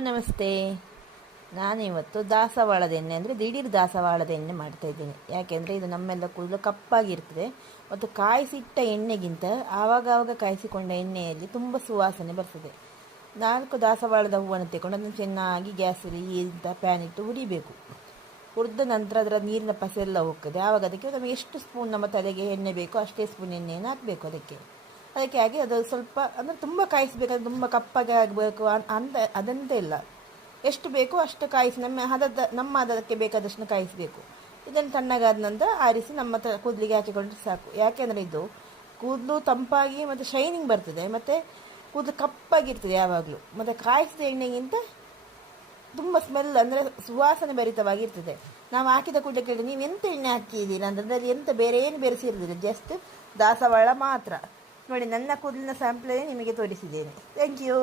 ನಮಸ್ತೆ. ನಾನಿವತ್ತು ದಾಸವಾಳದ ಎಣ್ಣೆ ಅಂದರೆ ದಿಢೀರ್ ದಾಸವಾಳದ ಎಣ್ಣೆ ಮಾಡ್ತಾಯಿದ್ದೀನಿ. ಯಾಕೆಂದರೆ ಇದು ನಮ್ಮೆಲ್ಲ ಕೂದಲು ಕಪ್ಪಾಗಿರ್ತದೆ ಮತ್ತು ಕಾಯಿಸಿಟ್ಟ ಎಣ್ಣೆಗಿಂತ ಆವಾಗ ಕಾಯಿಸಿಕೊಂಡ ಎಣ್ಣೆಯಲ್ಲಿ ತುಂಬ ಸುವಾಸನೆ ಬರ್ತದೆ. 4 ದಾಸವಾಳದ ಹೂವನ್ನು ತೆಗೊಂಡು ಅದನ್ನು ಚೆನ್ನಾಗಿ ಗ್ಯಾಸಲ್ಲಿ ಇಂಥ ಪ್ಯಾನ್ ಇಟ್ಟು ಹುರಿಬೇಕು. ಹುರಿದ ನಂತರ ಅದರ ನೀರಿನ ಪಸೆ ಎಲ್ಲ ಹೋಗ್ತದೆ. ಆವಾಗ ಅದಕ್ಕೆ ನಮಗೆ ಎಷ್ಟು ಸ್ಪೂನ್ ನಮ್ಮ ತಲೆಗೆ ಎಣ್ಣೆ ಬೇಕೋ ಅಷ್ಟೇ ಸ್ಪೂನ್ ಎಣ್ಣೆಯನ್ನು ಹಾಕಬೇಕು. ಅದಕ್ಕೆ ಹಾಗೆ ಅದು ಸ್ವಲ್ಪ ಅಂದರೆ ತುಂಬ ಕಾಯಿಸಬೇಕಾದ್ರೆ ತುಂಬ ಕಪ್ಪಾಗಿ ಆಗಬೇಕು ಅಂತ ಅದಂತ ಇಲ್ಲ. ಎಷ್ಟು ಬೇಕೋ ಅಷ್ಟು ಕಾಯಿಸಿ ನಮ್ಮ ಅದಕ್ಕೆ ಬೇಕಾದಷ್ಟು ಕಾಯಿಸಬೇಕು. ಇದನ್ನು ತಣ್ಣಗಾದ ನಂತರ ಆರಿಸಿ ನಮ್ಮ ಕೂದಲಿಗೆ ಹಾಕಿಕೊಂಡ್ರೆ ಸಾಕು. ಯಾಕೆಂದರೆ ಇದು ಕೂದಲು ತಂಪಾಗಿ ಮತ್ತು ಶೈನಿಂಗ್ ಬರ್ತದೆ ಮತ್ತು ಕೂದಲು ಕಪ್ಪಾಗಿರ್ತದೆ ಯಾವಾಗಲೂ. ಮತ್ತು ಕಾಯಿಸಿದ ಎಣ್ಣೆಗಿಂತ ತುಂಬ ಸ್ಮೆಲ್ ಅಂದರೆ ಸುವಾಸನೆ ಭರಿತವಾಗಿರ್ತದೆ. ನಾವು ಹಾಕಿದ ಕೂಡಲೇ ಕೇಳಿ ನೀವು ಎಂತ ಎಣ್ಣೆ ಹಾಕಿದ್ದೀರಾ ಅಂದರೆ ಅದು ಎಂತ ಬೇರೆ ಏನು ಬೆರೆಸಿರೋದಿಲ್ಲ, ಜಸ್ಟ್ ದಾಸವಾಳ ಮಾತ್ರ. ನೋಡಿ, ನನ್ನ ಕೂದಲಿನ ಸ್ಯಾಂಪಲೇ ನಿಮಗೆ ತೋರಿಸಿದ್ದೇನೆ. Thank you.